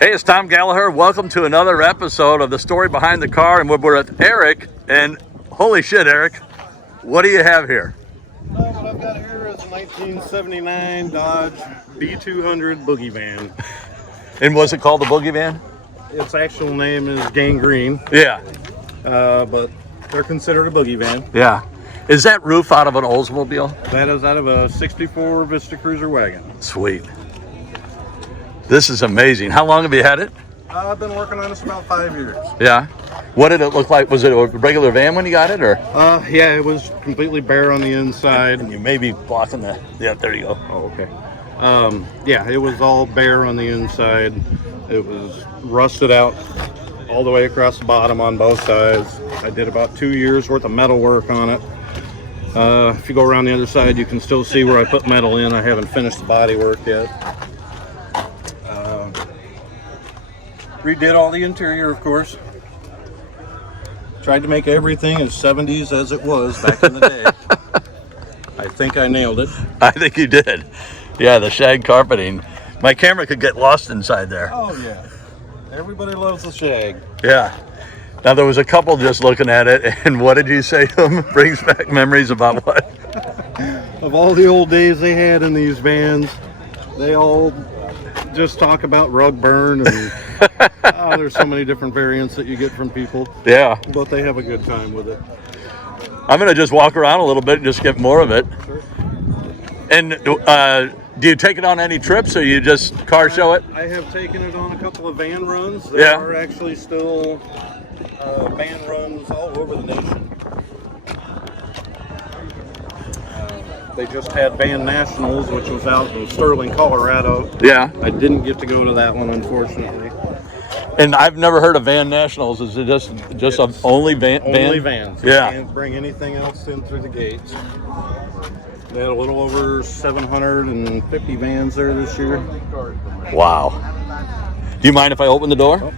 Hey, it's Tom Gallagher. Welcome to another episode of The Story Behind the Car, and we're with Eric. And holy shit, Eric, what do you have here? What I've got here is a 1979 Dodge B200 Boogie Van. And was it called the Boogie Van? Its actual name is Gangrene, Yeah. but they're considered a Boogie Van. Yeah. Is that roof out of an Oldsmobile? That is out of a 64 Vista Cruiser wagon. Sweet. This is amazing. How long have you had it? I've been working on this about 5 years. Yeah. What did it look like? Was it a regular van when you got it, or? Yeah, it was completely bare on the inside. You may be blocking the. Yeah, there you go. Oh, okay. Yeah, it was all bare on the inside. It was rusted out all the way across the bottom on both sides. I did about 2 years worth of metal work on it. If you go around the other side, you can still see where I put metal in. I haven't finished the body work yet. Redid all the interior, of course. Tried to make everything as 70s as it was back in the day. I think I nailed it. I think you did. Yeah, the Shag Carpeting. My camera could get lost inside there. Oh, yeah. Everybody loves the Shag. Yeah. Now, there was a couple just looking at it, and what did you say to them? Brings back memories about what? Of all the old days they had in these vans, they all just talk about rug burn and there's so many different variants that you get from people. Yeah. But they have a good time with it. I'm going to just walk around a little bit and just get more of it. Sure. And do you take it on any trips, or you just car show it? I have taken it on a couple of van runs. There Yeah. are actually still van runs all over the nation. They just had Van Nationals, which was out in Sterling, Colorado. Yeah. I didn't get to go to that one, unfortunately. And I've never heard of Van Nationals. Is it just only van? Only vans. Yeah. You can't bring anything else in through the gates. They had a little over 750 vans there this year. Wow. Do you mind if I open the door? Oh.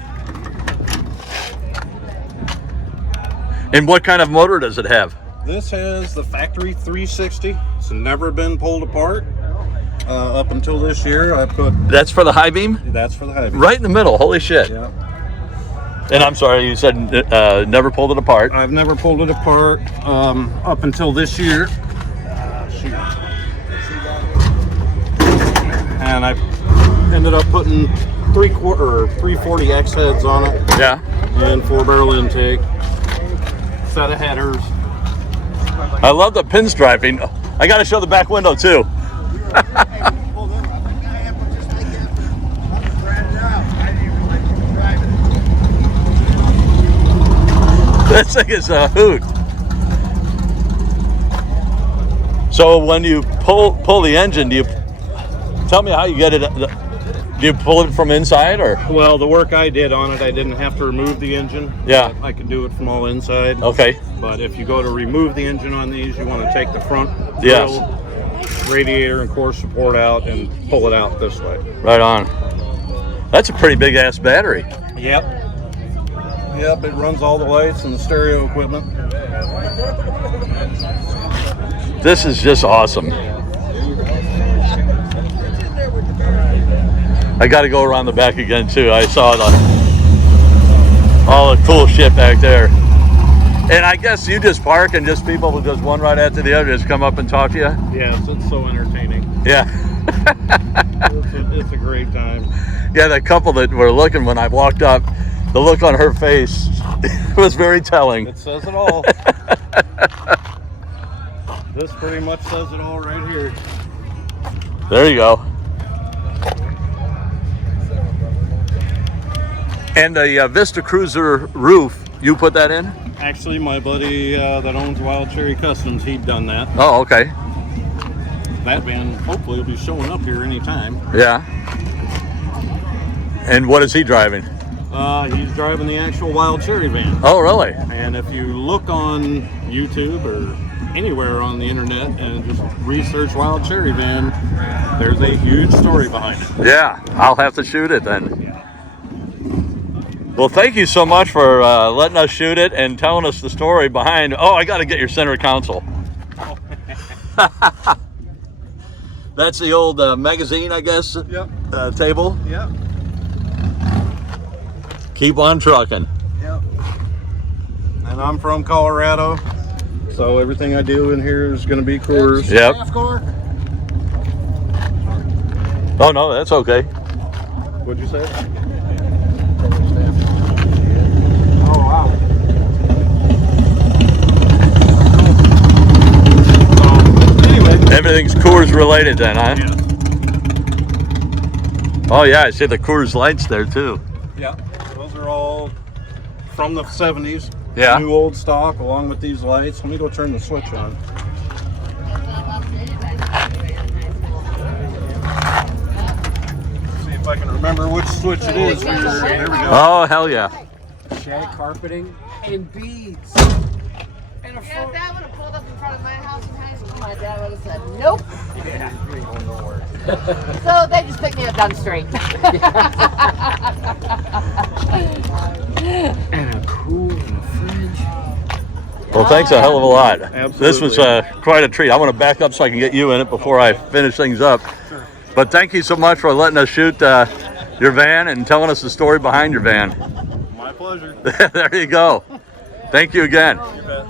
And what kind of motor does it have? This has the factory 360. It's never been pulled apart. Up until this year, I put... That's for the high beam? That's for the high beam. Right in the middle. Holy shit. Yeah. And I'm sorry, you said never pulled it apart. I've never pulled it apart up until this year. Shoot. And I ended up putting 340X heads on it. Yeah. And 4-barrel intake. Set of headers. I love the pinstriping. I got to show the back window too. This thing is a hoot. So when you pull the engine, do you tell me how you get it? Do you pull it from inside, or? Well, the work I did on it, I didn't have to remove the engine. Yeah. I could do it from all inside. Okay. But if you go to remove the engine on these, you want to take the front Yes. grill, radiator and core support out and pull it out this way. Right on. That's a pretty big ass battery. Yep. Yep, it runs all the lights and the stereo equipment. This is just awesome. I got to go around the back again too. I saw all the cool shit back there. And I guess you just park and just people will just one right after the other just come up and talk to you. Yes, it's so entertaining. Yeah. It's a great time. Yeah, the couple that were looking when I walked up, the look on her face was very telling. It says it all. This pretty much says it all right here. There you go. And the Vista Cruiser Roof, you put that in? Actually, my buddy that owns Wild Cherry Customs, he'd done that. Oh, okay. That van hopefully will be showing up here anytime. Yeah. And what is he driving? He's driving the actual Wild Cherry van. Oh, really? And if you look on YouTube or anywhere on the internet and just research Wild Cherry van, there's a huge story behind it. Yeah, I'll have to shoot it then. Yeah. Well, thank you so much for letting us shoot it and telling us the story behind. Oh, I got to get your center console. That's the old magazine, I guess. Yep. Table. Yep. Keep on trucking. Yep. And I'm from Colorado, so everything I do in here is going to be Coors. Yep. Oh, no, that's okay. What'd you say? Oh, wow. Anyway. Everything's Coors related then, huh? Yeah. Oh, yeah, I see the Coors Lights there, too. Yeah. Those are all from the 70s. Yeah. New old stock along with these lights. Let me go turn the switch on. See if I can remember which switch it is. There we go. Oh, hell yeah. Shag Carpeting and beads. And a Yeah, if front. that would have pulled up in front of my house in high school, my dad would have said, nope. Yeah, you ain't going nowhere. So they just picked me up down the street. And a cool and a fridge. Well, thanks a hell of a lot. Absolutely. This was quite a treat. I want to back up so I can get you in it before I finish things up. Sure. But thank you so much for letting us shoot your van and telling us the story behind your van. My pleasure. There you go. Thank you again. You bet.